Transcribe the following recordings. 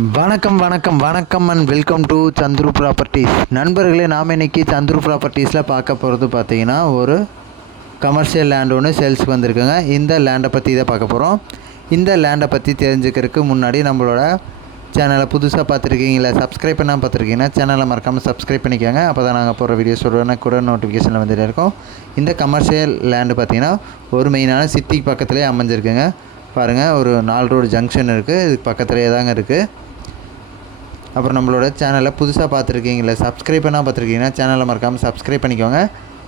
வணக்கம் வணக்கம் வணக்கம் and welcome to Chandru properties நண்பர்களே நாம் இன்னைக்கு சந்துரு ப்ராப்பர்ட்டிஸில் பார்க்க போகிறது பார்த்தீங்கன்னா ஒரு கமர்ஷியல் லேண்ட் ஒன்று சேல்ஸ் வந்திருக்குங்க. இந்த லேண்டை பற்றி தான் பார்க்க போகிறோம் இந்த லேண்டை பற்றி தெரிஞ்சுக்கிறதுக்கு முன்னாடி நம்மளோட சேனலை புதுசாக பார்த்துருக்கீங்களா? சப்ஸ்கிரைப் பண்ணால் பார்த்துருக்கீங்கன்னா சேனலை மறக்காமல் சப்ஸ்கிரைப் பண்ணிக்கோங்க. அப்போ தான் நாங்கள் போகிற வீடியோஸ் உடனே கூட நோட்டிஃபிகேஷனில் வந்துட்டே இருக்கோம். இந்த கமர்ஷியல் லேண்டு பார்த்திங்கன்னா ஒரு மெயினான சிட்டிக்கு பக்கத்துலேயே அமைஞ்சிருக்குங்க. பாருங்கள் ஒரு நாலு ரோடு ஜங்ஷன் இருக்குது இதுக்கு பக்கத்துலேயே தாங்க இருக்குது அப்புறம் நம்மளோட சேனலை புதுசாக பார்த்துருக்கீங்களா சப்ஸ்கிரைப் பண்ணால் பார்த்துருக்கீங்கன்னா சேனலை மறக்காமல் சப்ஸ்கிரைப் பண்ணிக்கோங்க.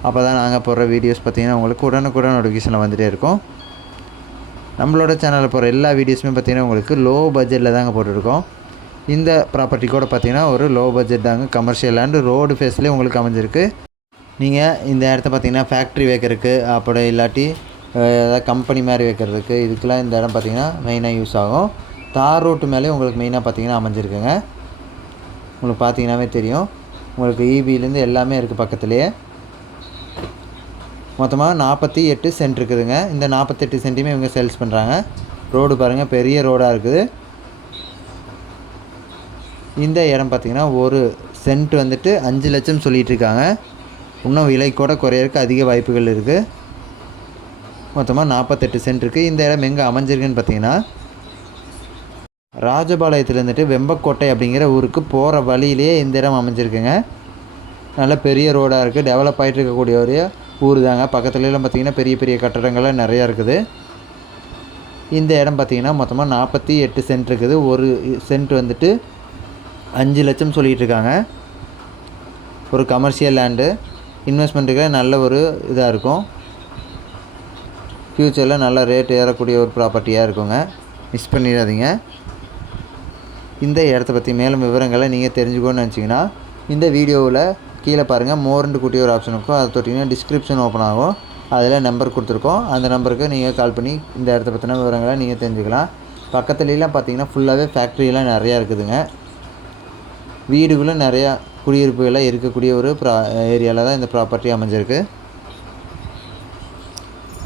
அப்போ தான் நாங்கள் போடுற வீடியோஸ் பார்த்தீங்கன்னா உங்களுக்கு உடனுக்குடன் நோட்டிஃபிகேஷனில் வந்துகிட்டே இருக்கும். நம்மளோட சேனலில் போகிற எல்லா வீடியோஸுமே பார்த்தீங்கன்னா உங்களுக்கு லோ பட்ஜெட்டில் தாங்க போட்டிருக்கோம். இந்த ப்ராப்பர்ட்டி கூட பார்த்தீங்கன்னா ஒரு லோ பட்ஜெட் தாங்க. கமர்ஷியல் லேண்டு ரோடு ஃபேஸ்லேயே உங்களுக்கு அமைஞ்சிருக்கு. நீங்கள் இந்த இடத்த பார்த்தீங்கன்னா ஃபேக்ட்ரி வைக்கிறதுக்கு அப்படி இல்லாட்டி ஏதாவது கம்பெனி மாதிரி வைக்கிறதுக்கு இதுக்கெலாம் இந்த இடம் பார்த்தீங்கன்னா மெயினாக யூஸ் ஆகும். தார் ரோட்டு மேலே உங்களுக்கு மெயினாக பார்த்தீங்கன்னா அமைஞ்சிருக்குங்க. உங்களுக்கு பார்த்தீங்கன்னாவே தெரியும். உங்களுக்கு இபிலேருந்து எல்லாமே இருக்குது பக்கத்துலேயே. மொத்தமாக நாற்பத்தி எட்டு சென்ட் இருக்குதுங்க. இந்த நாற்பத்தெட்டு சென்ட்டுமே இவங்க சேல்ஸ் பண்ணுறாங்க ரோடு பாருங்கள் பெரிய ரோடாக இருக்குது. இந்த இடம் பார்த்திங்கன்னா ஒரு சென்ட் வந்துட்டு அஞ்சு லட்சம் சொல்லிகிட்ருக்காங்க இன்னும் விலை கூட குறையறதுக்கு அதிக வாய்ப்புகள் இருக்குது மொத்தமாக நாற்பத்தெட்டு சென்ட் இருக்குது இந்த இடம் எங்கே அமைஞ்சிருக்குன்னு பார்த்தீங்கன்னா ராஜபாளையத்துலேருந்துட்டு வெம்பக்கோட்டை அப்படிங்கிற ஊருக்கு போகிற வழியிலேயே இந்த இடம் அமைஞ்சிருக்குங்க. நல்ல பெரிய ரோடாக இருக்குது டெவலப் ஆகிட்டு இருக்கக்கூடிய ஒரு ஊர் தாங்க பக்கத்துலலாம் பார்த்தீங்கன்னா பெரிய பெரிய கட்டடங்கள்லாம் நிறையா இருக்குது. இந்த இடம் பார்த்தீங்கன்னா மொத்தமாக நாற்பத்தி எட்டு சென்ட் இருக்குது. ஒரு சென்ட் வந்துட்டு அஞ்சு லட்சம் சொல்லிகிட்டு இருக்காங்க. ஒரு கமர்ஷியல் லேண்டு இன்வெஸ்ட்மெண்ட்டுக்கு நல்ல ஒரு இதாக இருக்கும். ஃப்யூச்சரில் நல்ல ரேட் ஏறக்கூடிய ஒரு ப்ராப்பர்ட்டியாக இருக்குங்க. மிஸ் பண்ணிடாதீங்க. இந்த இடத்த பற்றி மேலும் விவரங்களை நீங்கள் தெரிஞ்சுக்கணும்னு நினச்சிங்கன்னா இந்த வீடியோவில் கீழே பாருங்கள் மோர்ண்டு குட்டி ஒரு ஆப்ஷன் இருக்கும். அதை தொட்டிங்கன்னா டிஸ்கிரிப்ஷன் ஓப்பன் ஆகும். அதில் நம்பர் கொடுத்துருக்கோம். அந்த நம்பருக்கு நீங்கள் கால் பண்ணி இந்த இடத்த பற்றின விவரங்களை நீங்கள் தெரிஞ்சுக்கலாம். பக்கத்துலலாம் பார்த்தீங்கன்னா ஃபுல்லாகவே ஃபேக்ட்ரியெலாம் நிறையா இருக்குதுங்க. வீடுகளும் நிறையா குடியிருப்புகளாக இருக்கக்கூடிய ஒரு ப்ரா ஏரியாவில் தான் இந்த ப்ராப்பர்ட்டி அமைஞ்சிருக்கு.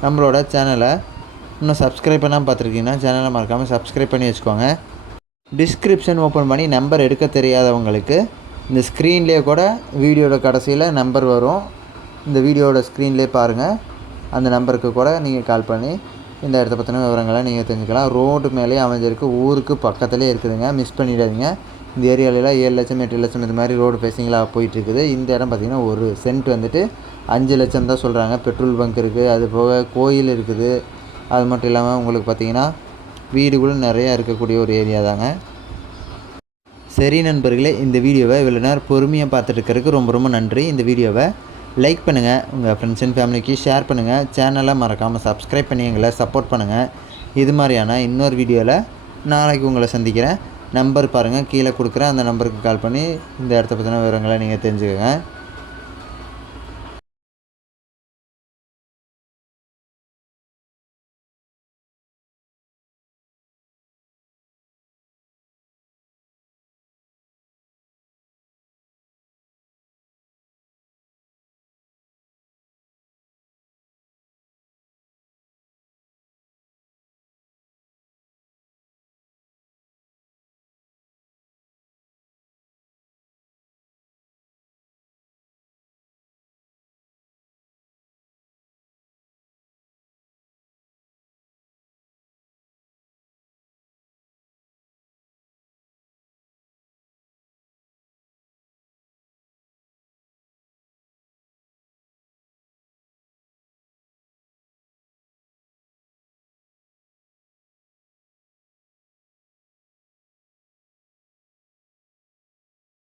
நம்மளோட சேனலை இன்னும் சப்ஸ்கிரைப் பண்ணாமல் பார்த்துருக்கீங்கன்னா சேனலை மறக்காமல் சப்ஸ்கிரைப் பண்ணி வச்சுக்கோங்க. டிஸ்கிரிப்ஷன் ஓப்பன் பண்ணி நம்பர் எடுக்க தெரியாதவங்களுக்கு இந்த ஸ்க்ரீன்லேயே கூட வீடியோட கடைசியில் நம்பர் வரும். இந்த வீடியோட ஸ்க்ரீன்லேயே பாருங்கள் அந்த நம்பருக்கு கூட நீங்கள் கால் பண்ணி இந்த இடத்த பற்றின விவரங்களை நீங்கள் தெரிஞ்சுக்கலாம். ரோடு மேலேயே அமைஞ்சிருக்கு ஊருக்கு பக்கத்துலேயே இருக்குதுங்க. மிஸ் பண்ணிடாதீங்க. இந்த ஏரியாவிலலாம் ஏழு லட்சம் எட்டு லட்சம் இது மாதிரி ரோடு ஃபேஸிங்களாக போயிட்டுருக்குது இந்த இடம் பார்த்திங்கன்னா ஒரு சென்ட் வந்துட்டு அஞ்சு லட்சம் தான் சொல்கிறாங்க பெட்ரோல் பங்க் இருக்குது அது போக கோயில் இருக்குது. அது மட்டும் இல்லாமல் உங்களுக்கு பார்த்தீங்கன்னா வீடுகளும் நிறையா இருக்கக்கூடிய ஒரு ஏரியா தாங்க. சரி நண்பர்களே இந்த வீடியோவை இவ்வளோ நேரம் பொறுமையாக பார்த்துட்டு இருக்கிறதுக்கு ரொம்ப ரொம்ப நன்றி. இந்த வீடியோவை லைக் பண்ணுங்கள் உங்கள் ஃப்ரெண்ட்ஸ் அண்ட் ஃபேமிலிக்கு ஷேர் பண்ணுங்கள் சேனலை மறக்காமல் சப்ஸ்கிரைப் பண்ணி எங்களை சப்போர்ட் பண்ணுங்கள் இது மாதிரியான இன்னொரு வீடியோவில் நாளைக்கு உங்களை சந்திக்கிறேன். நம்பர் பாருங்கள் கீழே கொடுக்குறேன் அந்த நம்பருக்கு கால் பண்ணி இந்த இடத்த பற்றின விவரங்களை நீங்கள் தெரிஞ்சுக்கோங்க.